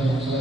อะ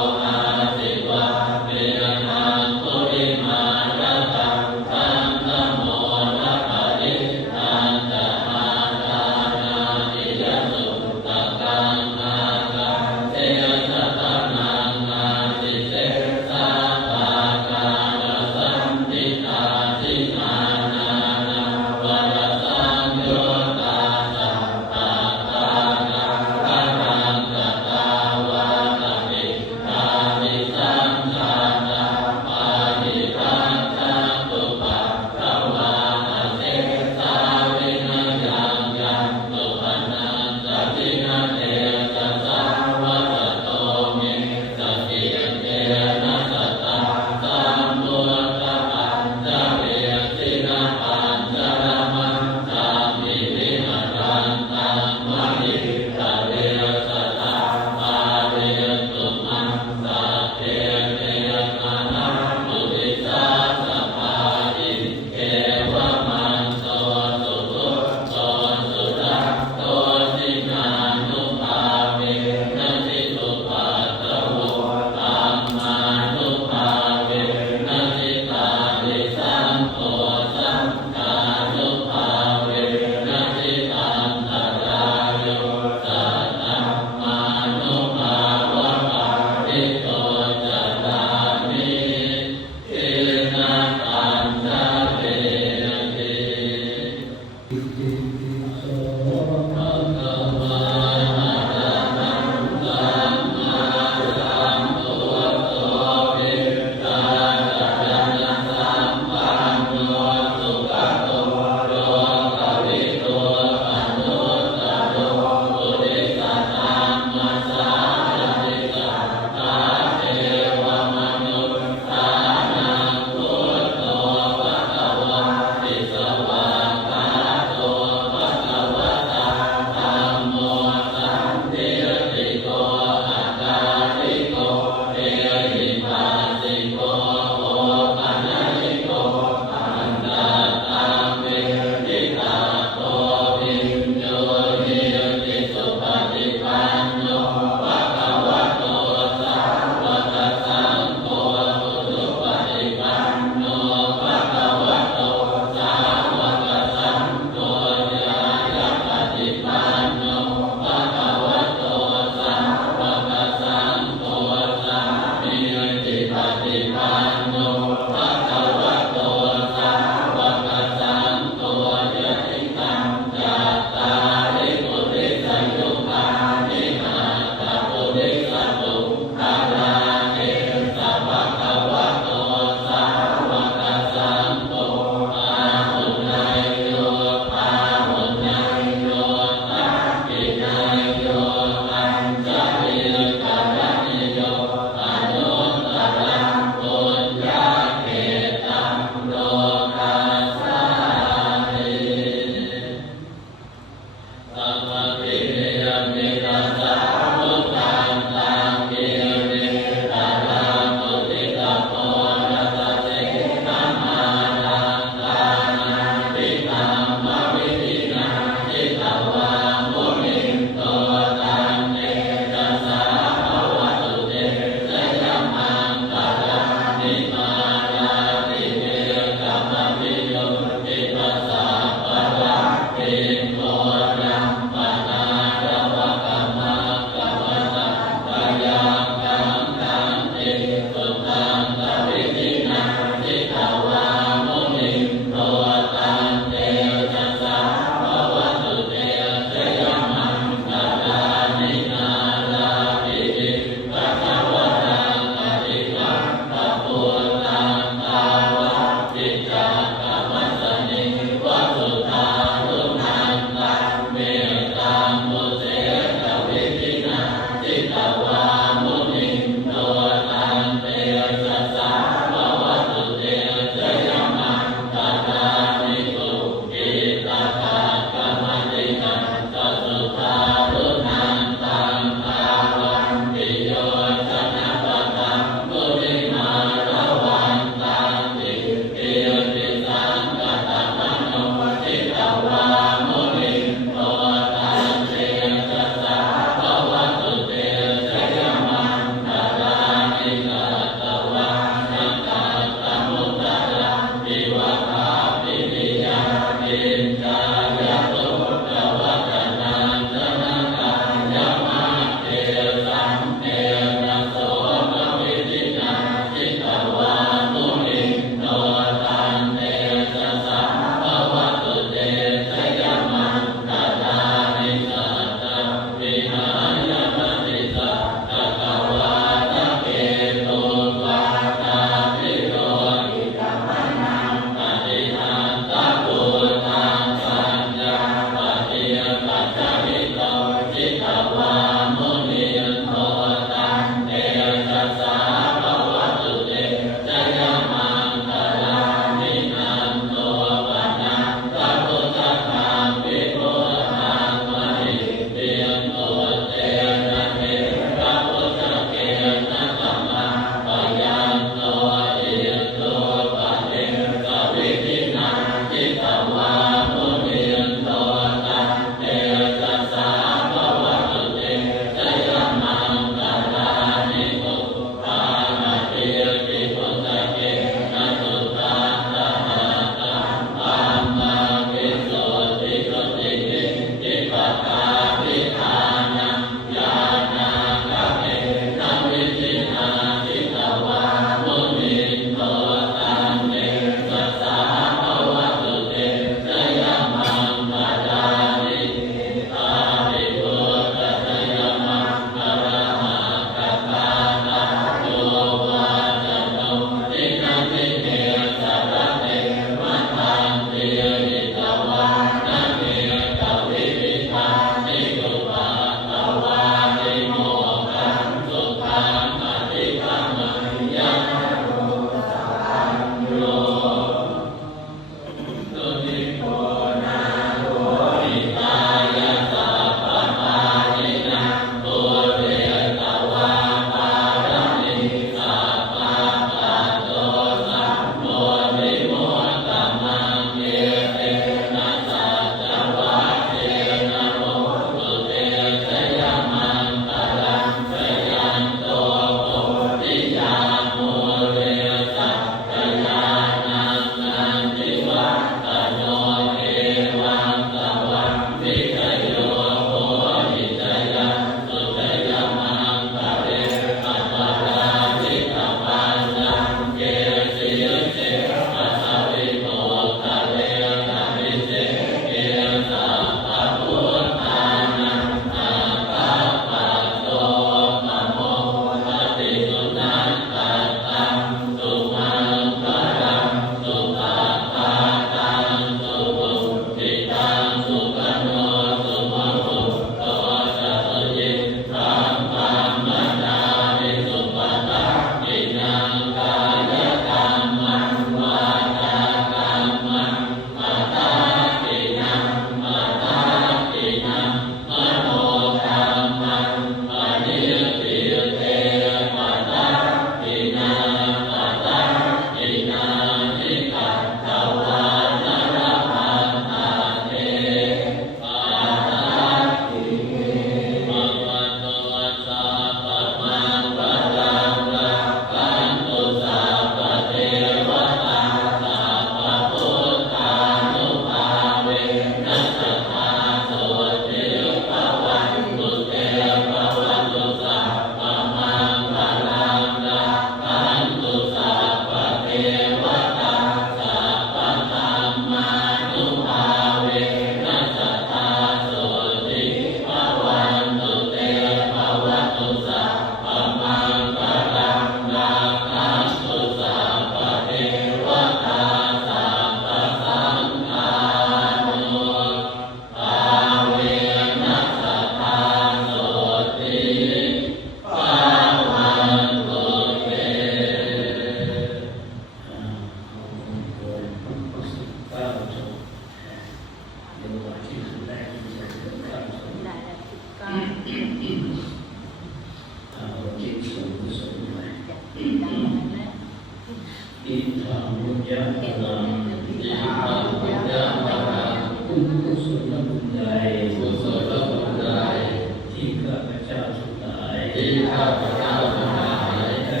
พเจ้าทั้งหลายได้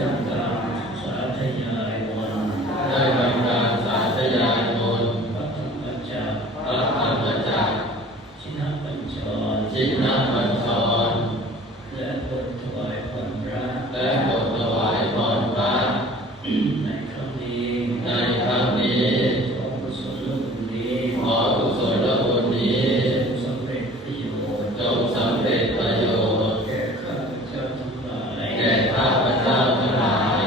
ทำการสาธยายมนต์ได้ทำการสาธยายมนต์พระธรรมจักรพระธรรมจักรชินบัญชรชินบัญชรและบทถวายพรพระและบทถวายพรพระในครั้งนี้ในครั้งนี้ขอกุศลบุญนี้ ขอกุศลบุญนี้จงสำเร็จประโยชน์จงสำเร็จประโยชน์แก่ข้าพเจ้าทั้งหลายแก่ข้าพเจ้าทั้งหลาย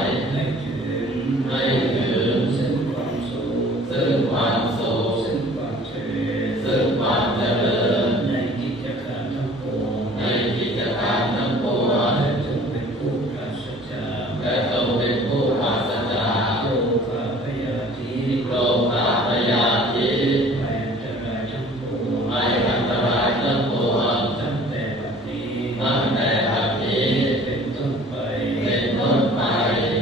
ให้ถึงซึ่งความสุขซึ่งความสุขซึ่งความเจริญซึ่งความเจริญในกิจการทั้งปวงในกิจการทั้งปวงและจงเป็นผู้ปราศจาก และจงเป็นผู้ปราศจากโลภะพยาธิโลภะพยาธิภัยอันตรายทั้งปวงภัยอันตรายทั้งปวงตั้งแต่บัดนี้ตั้งแต่บัดนี้เป็นต้นไปเป็นต้นไป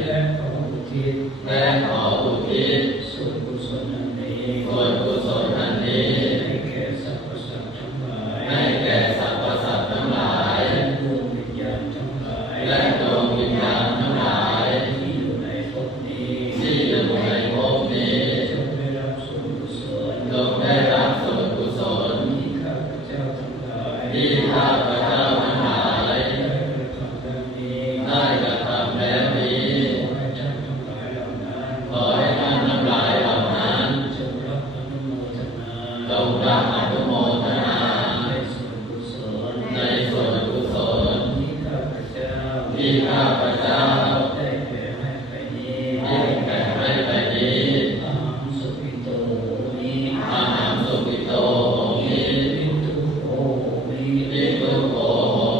และขออุทิศและขออุทิศส่วนกุศลอันนี้ส่วนกุศลอันนี้ให้แก่สรรพสัตว์ทั้งหลายให้แก่สรรพสัตว์ทั้งหลายและดวงวิญญาณทั้งหลายและดวงวิญญาณทั้งหลายที่อยู่ในภพนี้ที่อยู่ในภพนี้จงได้รับส่วนกุศลจงได้รับส่วนกุศลที่ข้าพเจ้าทั้งหลาย ที่ข้าพเจ้าทั้งหลายได้กระทำแล้วนี้ ได้กระทำแล้วนี้ขอให้ท่านทั้งหลายเหล่านั้น ขอให้ท่านทั้งหลายเหล่านั้นจงรับอนุโมทนา จงรับอนุโมทนา ในส่วนกุศลในส่วนกุศลที่ข้าพเจ้า ที่ข้าพเจ้าได้แผ่ให้ไปนี้ ได้แผ่ให้ไปนี้ อาหังสุขิโตนี้ อาหังสุขิโตโหมิ วิตุโหมิ วิตุโห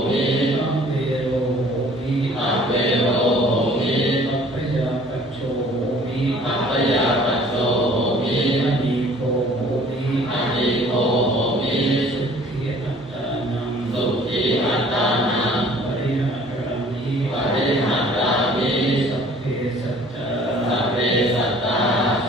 มิ อัมเปโรโหมิ อัปเปโรโหมิ อัปปยาปัจโชโหมิ อัปปยาปัสโสโหมิ อดีโกโหมิ อดีโกโหมิ สุขีอัตตานัง สุขีอัตตานังปริหารามิ ปริหารามิ สัพเพสัตตา สัพเพสัตตา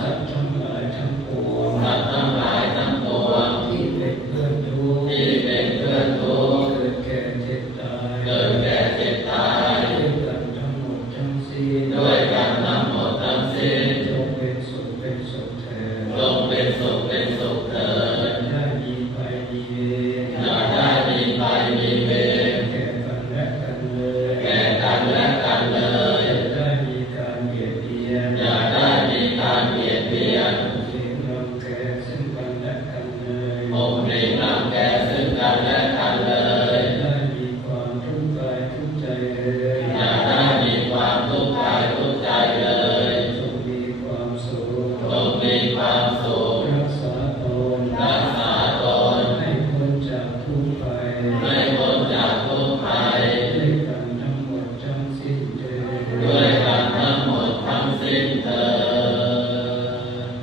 สัตว์ทั้งหลายทั้งปวง สัตว์ทั้งหลายทั้งปวงที่เป็นเพื่อนทุกข์ ที่เป็นเพื่อนทุกข์ เกิดแก่เจ็บตาย เกิดแก่เจ็บตาย ด้วยกันทั้งหมดทั้งสิ้น ด้วยกันทั้งหมดทั้งสิ้นจงเป็นสุขเป็นสุขเถิด จงเป็นสุขเป็นสุขเถิด ได้มีไปมีเวร อย่าได้มีไปมีเวร แก่กันและกันเลย แก่กันและกันเลย อย่าได้มีการเบียดเบียน อย่าได้มีการเบียดเบียน เสียงรังแกซึ่งกันและกันเลย ข่มเหงรังแกซึ่งกันและกันเลย ได้มีความทุกข์กายทุกข์ใจเลย อย่าได้มีความทุกข์กายทุกข์ใจเลย จงมีความสุข จงมีความสุข รักษาตน รักษาตน ให้พ้นจากทุกข์ภัย ให้พ้นจากทุกข์ภัย ด้วยกันทั้งหมดทั้งสิ้นเถิด ด้วยกันทั้งหมดทั้งสิ้นเถิด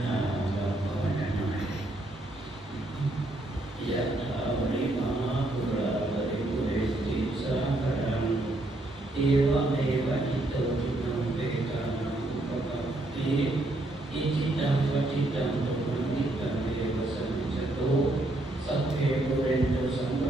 เราภาวนาหน่อยยะถาวริมาภุราภริปุเรนติสาคารังเอวะเมวะอิโตทินังเปตานังอุปกัปปิอิทิตังปฏิตังตุมหังนิตังเอวะสัมมิจตุสัพเพปุเรนตุสังก